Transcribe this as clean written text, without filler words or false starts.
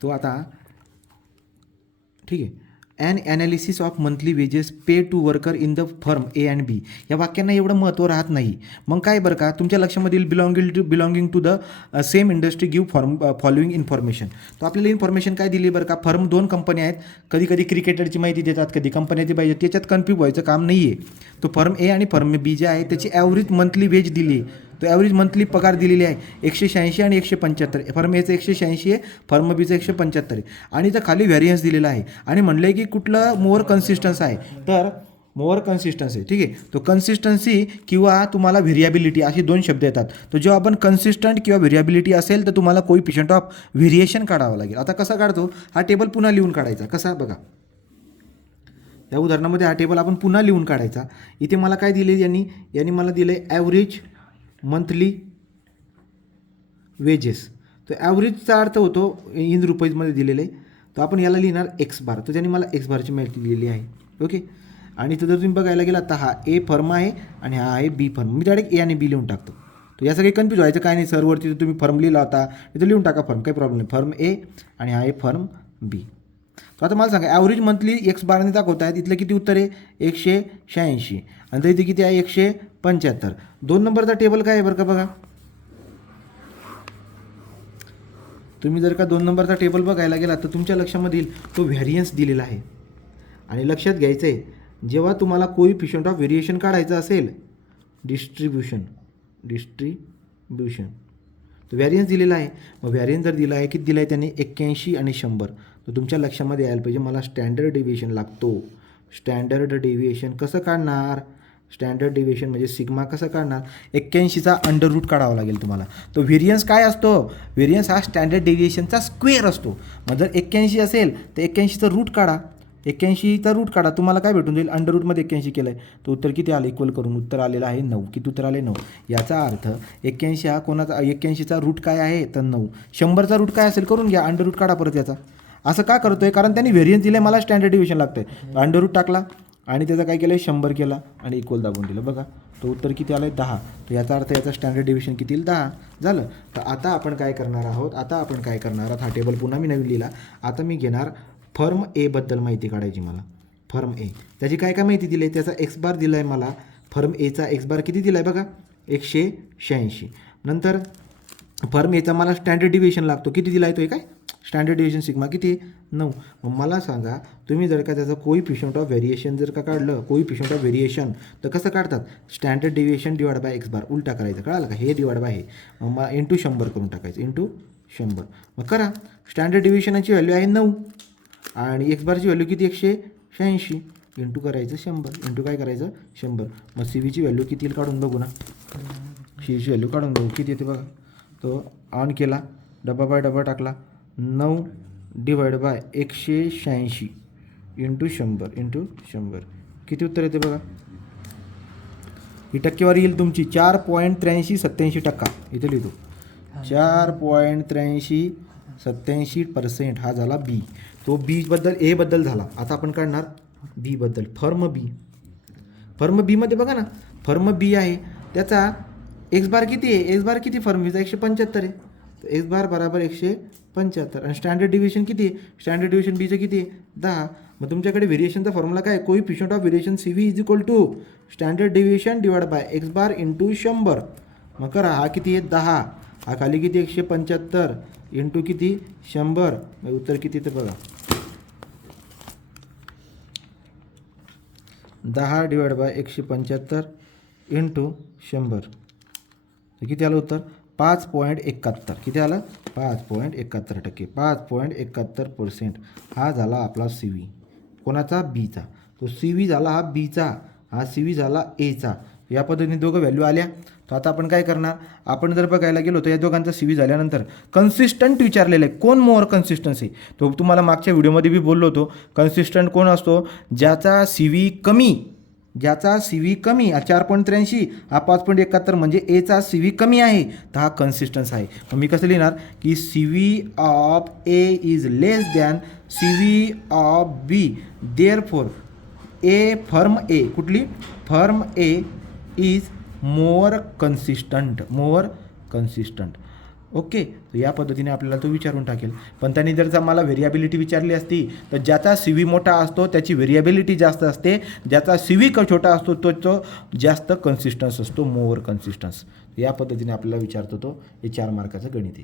तो आता ठीक आहे, an analysis of monthly wages pay to worker in the firm A and B. या वाक्यांना एवढं महत्त्व राहत नाही. मग काय बरं का, तुमच्या लक्षामध्ये येईल belonging to the same industry give following information. तो आपल्याला इन्फॉर्मेशन काय दिली बरं का, फर्म 2 कंपन्या आहेत, कधी कधी क्रिकेटरची माहिती देतात, कधी कंपन्याची पाहिजे, त्याच्यात कन्फ्यूज व्हायचं काम नाही आहे. तो फर्म ए आणि फर्म बी जे आहे त्याची ॲव्हरेज मंथली वेज दिली, तो ॲव्हरेज मंथली पगार दिलेली आहे 186 आणि 175. फर्म एचं 186 आहे, फर्म बीचं 175 आहे. आणि इथं खाली व्हॅरियन्स दिलेला आहे आणि म्हणलं आहे की कुठलं मोर कन्सिस्टन्स आहे, तर मोर कन्सिस्टन्सी आहे. ठीक आहे, तो कन्सिस्टन्सी किंवा तुम्हाला व्हेरिएबिलिटी असे 2 शब्द येतात. तो जेव्हा आपण कन्सिस्टंट किंवा व्हेरिएबिलिटी असेल तर तुम्हाला कोइफिशियंट ऑफ व्हेरिएशन काढावं लागेल. आता कसा काढतो, हा टेबल पुन्हा लिहून काढायचा. कसा बघा, या उदाहरणामध्ये हा टेबल आपण पुन्हा लिहून काढायचा. इथे मला काय दिले, यांनी मला दिलं आहे ॲव्हरेज मंथली वेजेस. तर ॲव्हरेजचा अर्थ होतो इन रुपीजमध्ये दिलेले, तर आपण याला लिहिणार एक्स बार. तर त्यांनी मला एक्स बारची माहिती दिलेली आहे. ओके, आणि इथं जर तुम्ही बघायला गेला तर हा ए फर्म आहे आणि हा आहे बी फर्म. मी डायरेक्ट ए आणि बी लिहून टाकतो. तर याचं काही कन्फ्यूज व्हायचं काय नाही. सरवरती तुम्ही फर्म लिहिला होता इथं लिहून टाका फर्म, काही प्रॉब्लेम नाही. फर्म ए आणि हा आहे फर्म बी. तर आता मला सांगा, ॲव्हरेज मंथली एक्स बारने दाखवत आहेत. इथलं किती उत्तर आहे 186 आणि तर इथे किती आहे 175. 2 नंबरचा टेबल काय आहे बरं का, बघा तुम्ही जर का 2 नंबरचा टेबल बघायला गेला तर तुमच्या लक्षामध्ये येईल तो व्हॅरियन्स दिलेला आहे. आणि लक्षात घ्यायचं आहे, जेव्हा तुम्हाला कोइफिशियंट ऑफ व्हेरिएशन काढायचं असेल, डिस्ट्रीब्युशन तो व्हॅरियन्स दिलेला आहे. मग व्हॅरियन्स जर दिला आहे, किती दिला आहे त्याने 81 आणि 100, तर तुमच्या लक्षामध्ये यायला पाहिजे मला स्टँडर्ड डेव्हिएशन लागतो. स्टँडर्ड डेव्हिएशन कसं काढणार, स्टँडर्ड डेव्हिएशन म्हणजे सिग्मा कसं काढणार, 81चा अंडर रूट काढावा लागेल तुम्हाला. तो व्हेरियन्स काय असतो, व्हेरियन्स हा स्टँडर्ड डेव्हिएशनचा स्क्वेअर असतो. मग जर 81 असेल तर 81चं रूट काढा, 81चा रूट काढा, तुम्हाला काय भेटून जाईल, अंडर रूटमध्ये 81 केलं आहे, तर उत्तर किती आलं, इक्वल करून उत्तर आलेलं आहे 9. किती उत्तर आले 9. याचा अर्थ 81 हा कोणाचा, 81चा रूट काय आहे तर 9. 100चा रूट काय असेल करून घ्या, अंडर रूट काढा परत याचा. असं का करतोय, कारण त्यांनी व्हेरियन्स दिले, मला स्टँडर्ड डेव्हिएशन लागतंय. अंडर रूट टाकला आणि त्याचं काय केलं 100 केला आणि इक्वल दाबून दिलं. बघा तो उत्तर किती आलं आहे 10. तर याचा अर्थ याचा स्टँडर्ड डेव्हिएशन किती येईल 10 झालं. तर आता आपण काय करणार आहोत, हा टेबल पुन्हा मी नवीन लिहिला. आता मी घेणार फर्म एबद्दल माहिती काढायची मला. फर्म ए त्याची काय काय माहिती दिली आहे, त्याचा एक्स बार दिला आहे मला. फर्म एचा एक्स बार किती दिला आहे बघा 186. नंतर फर्म एचा मला स्टँडर्ड डेव्हिएशन लागतो, किती दिला आहे तो, काय स्टँडर्ड डेव्हिएशन सिग्मा किती 9. मग मला सांगा, तुम्ही जर का त्याचं कोइफिशियंट ऑफ व्हेरिएशन जर का काढलं, कोइफिशियंट ऑफ व्हेरिएशन तर कसं काढतात, standard deviation divide by X bar, उलटा करायचं, कळालं का, हे डिवाइड बाय हे, मग इंटू 100 करून टाकायचं, इंटू 100. मग करा, स्टँडर्ड डेव्हिएशनची व्हॅल्यू आहे 9 आणि एक्स बारची व्हॅल्यू किती 186, इंटू करायचं 100, इंटू काय करायचं 100. मग सी व्हीची व्हॅल्यू किती येईल काढून बघू ना, सी व्हीची व्हॅल्यू काढून बघू किती येते बघा. तो ऑन केला, डबा बाय डबा टाकला, 9 डिवाइड बाय 186 इंटू 100 किती उत्तर येते बघा. ही टक्केवारी येईल तुमची 4.8387%. इथे लिहितो 4.8387%. हा झाला बी. तो बीबद्दल एबद्दल झाला. आता आपण काढणार बीबद्दल. फर्म बीमध्ये बघा ना, फर्म बी आहे, त्याचा एक्स बार किती आहे, एक्स बार किती फर्म बीचा 175 आहे, तर एक्स बार बराबर 175. आणि स्टँडर्ड डेव्हिएशन किती आहे, स्टँडर्ड डेव्हिएशन बीचं किती आहे 10. मग तुमच्याकडे व्हेरिएशनचा फॉर्म्युला काय, coefficient of variation C V is equal to standard deviation divide by X bar into 100. मग करा, हा किती आहे 10, हा खाली किती 175 इंटू किती 100. मग उत्तर किती ते बघा, 10 डिवाइड बाय 175 इंटू 100. तर किती आलं उत्तर 5.71. किती आलं 5.71%, 5.71%. हा झाला आपला सी व्ही कोणाचा, बीचा. तो सी व्ही झाला हा बीचा, हा सी व्ही झाला एचा. या पद्धतीने दोघं व्हॅल्यू आल्या. तर आता आपण काय करणार, आपण जर बघायला गेलो तर या दोघांचा सी व्ही झाल्यानंतर कन्सिस्टंट विचारलेलं आहे, कोण मोर कन्सिस्टन्सी. तो तुम्हाला मागच्या व्हिडिओमध्ये बी बोललो होतो, कन्सिस्टंट कोण असतो, ज्याचा सी व्ही कमी, 4.83 हा 5.71 म्हणजे एचा सी व्ही कमी आहे, तर हा कन्सिस्टन्स आहे. मग मी कसं लिहिणार की C V of A is less than C V of B, therefore a firm A, कुठली firm A is more consistent. Okay, तर या पद्धतीने आपल्याला तो विचारून टाकेल. पण त्यांनी जर मला व्हेरिएबिलिटी विचारली असती तर ज्याचा सी व्ही मोठा असतो त्याची व्हेरिएबिलिटी जास्त असते, ज्याचा सी व्ही छोटा असतो तो जास्त कन्सिस्टन्स असतो, मोर कन्सिस्टन्स. या पद्धतीने आपल्याला विचारतो तो. हे 4 मार्काचं गणित आहे.